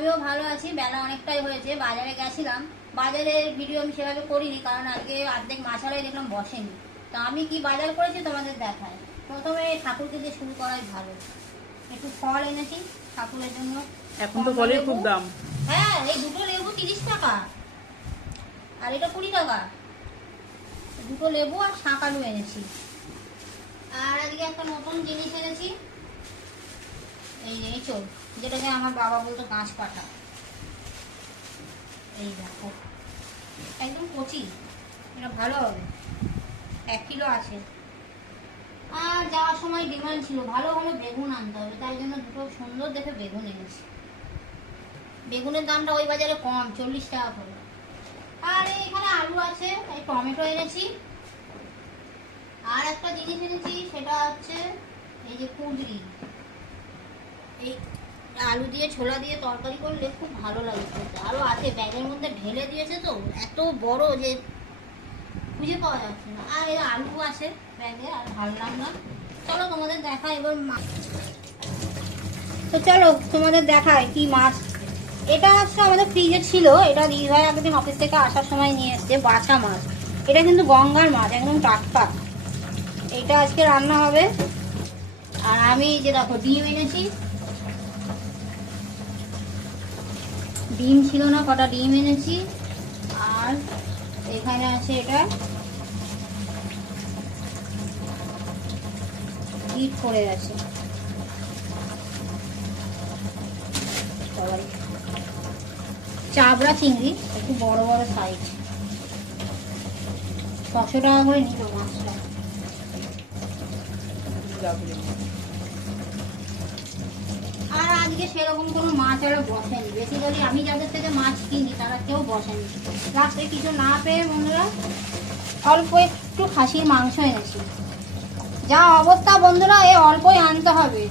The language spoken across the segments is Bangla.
আমিও ভালো আছি। বেলা অনেকটাই হয়েছে, বাজারে গেছিলাম। বাজারের ভিডিও আমি সেভাবে করিনি, কারণ আজকে অর্ধেক মাছালাই দেখলাম বসেনি। তো আমি কি বাজার করেছি তোমাদের দেখায়। প্রথমে ঠাকুরকে দিয়ে শুরু করাই ভালো। একটু ফল এনেছি ঠাকুরের জন্য। এখন তো ফলের খুব দাম। হ্যাঁ, এই দুটো লেবু 30 টাকা, আর এটা 20 টাকা। দুটো লেবু আর শাঁক আলু এনেছি। আর আজকে একটা নতুন জিনিস এনেছি, এই এঁচড়, যেটাকে আমার বাবা বলতো গাছ পাঠা। এই দেখো, একদম কচি, এটা ভালো হবে। 1 কিলো আছে। আর যাওয়ার সময় ডিমান্ড ছিল ভালো ভালো বেগুন আনতে হবে, তাই জন্য দুটো সুন্দর দেখে বেগুন এনেছি। বেগুনের দামটা ওই বাজারে কম, 40 টাকা করে। আর এখানে আলু আছে, এই টমেটো এনেছি। আর একটা জিনিস এনেছি, সেটা হচ্ছে এই যে কুঁদরি। এই আলু দিয়ে ছোলা দিয়ে তরকারি করলে খুব ভালো লাগে খেতে। আরও আছে, ব্যাগের মধ্যে ঢেলে দিয়েছে তো, এত বড় যে খুঁজে পাওয়া যাচ্ছে না। আর এই আলু আছে ব্যাগে, আর ঢাললাম না। চলো তোমাদের দেখাই এবার মাছ। তো চলো তোমাদের দেখাই কি মাছ। এটা হচ্ছে আমাদের ফ্রিজে ছিল, এটা দিদিভাই একদিন অফিস থেকে আসার সময় নিয়ে এসছে, বাছা মাছ। এটা কিন্তু গঙ্গার মাছ, একদম টাটকা। এটা আজকে রান্না হবে। আর আমি যে দেখো ডিম এনেছি, ডিম ছিল না, কটা ডিম এনেছি। আর এখানে আছে এটা হিট করে আছে সবাই। চাবড়া চিংড়ি, একটু বড় বড় সাইজ, 600 টাকা করে নিল মাছটা। আর আজকে সেরকম কোনো মাছ আর বসেনি। বেসিক্যালি আমি যাদের থেকে মাছ কিনি তারা কেউ বসেনি। লাস্টে কিছু না পেয়ে বন্ধুরা অল্প একটু খাসির মাংস এনেছি। যা অবস্থা বন্ধুরা, এ অল্পই আনতে হবে।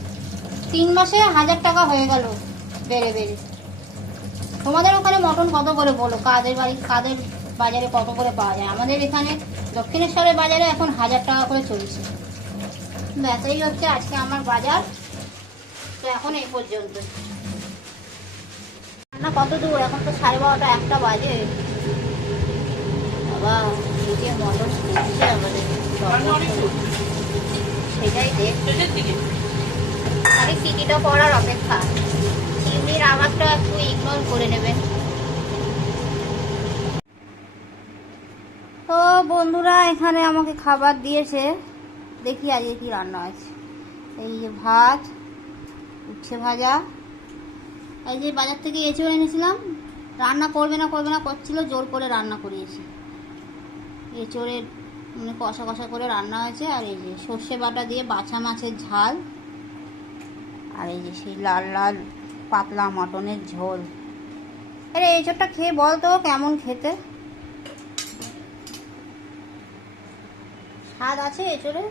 3 মাসে 1000 টাকা হয়ে গেল বেড়ে বেড়ে। তোমাদের ওখানে মটন কত করে বলো? কাদের বাজারে কত করে পাওয়া যায়? আমাদের এখানে দক্ষিণেশ্বরের বাজারে এখন 1000 টাকা করে চলছে। ব্যাস, এই হচ্ছে আজকে আমার বাজার। তো এখন এই পর্যন্ত। না কত দূর, এখন তো 12:30 1টা বাজে। বাবা নিজে মটন দিচ্ছে আমাদের, সেটাই দেখছি। খালি সিটিটা পড়ার অপেক্ষা। চিমনির আওয়াজটা একটু ইগনোর করে নেবেন। তো বন্ধুরা এখানে আমাকে খাবার দিয়েছে, দেখি আজকে কি রান্না আছে। এই যে ভাত, উচ্ছে ভাজা, এই যে বাজার থেকে এঁচড় এনেছিলাম। রান্না করবে না করছিল, জোর করে রান্না করিয়েছি। এঁচড়ের মানে কষা কষা করে রান্না হয়েছে। আর এই যে সর্ষে বাটা দিয়ে বাছা মাছের ঝাল। আর এই যে সেই লাল লাল পাতলা মটনের ঝোল। আরে এঁচড়টা খেয়ে বল তো কেমন খেতে, স্বাদ আছে এঁচড়ে?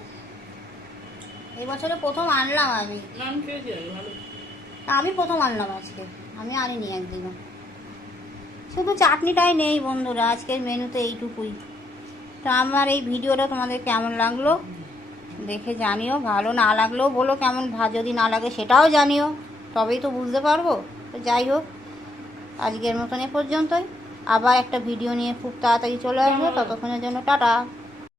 এই বছরে প্রথম আনলাম আমি প্রথম আনলাম আজকে, আমি আনিনি একদিনও। শুধু চাটনিটাই নেই বন্ধুরা, আজকের মেনুতে এইটুকুই। তো আমার এই ভিডিওটা তোমাদের কেমন লাগলো দেখে জানিও। ভালো না লাগলেও বলো কেমন, যদি না লাগে সেটাও জানিও, তবেই তো বুঝতে পারবো। তো যাই হোক, আজকের মতন এ পর্যন্তই। আবার একটা ভিডিও নিয়ে খুব তাড়াতাড়ি চলে আসবো। ততক্ষণের জন্য টাটা।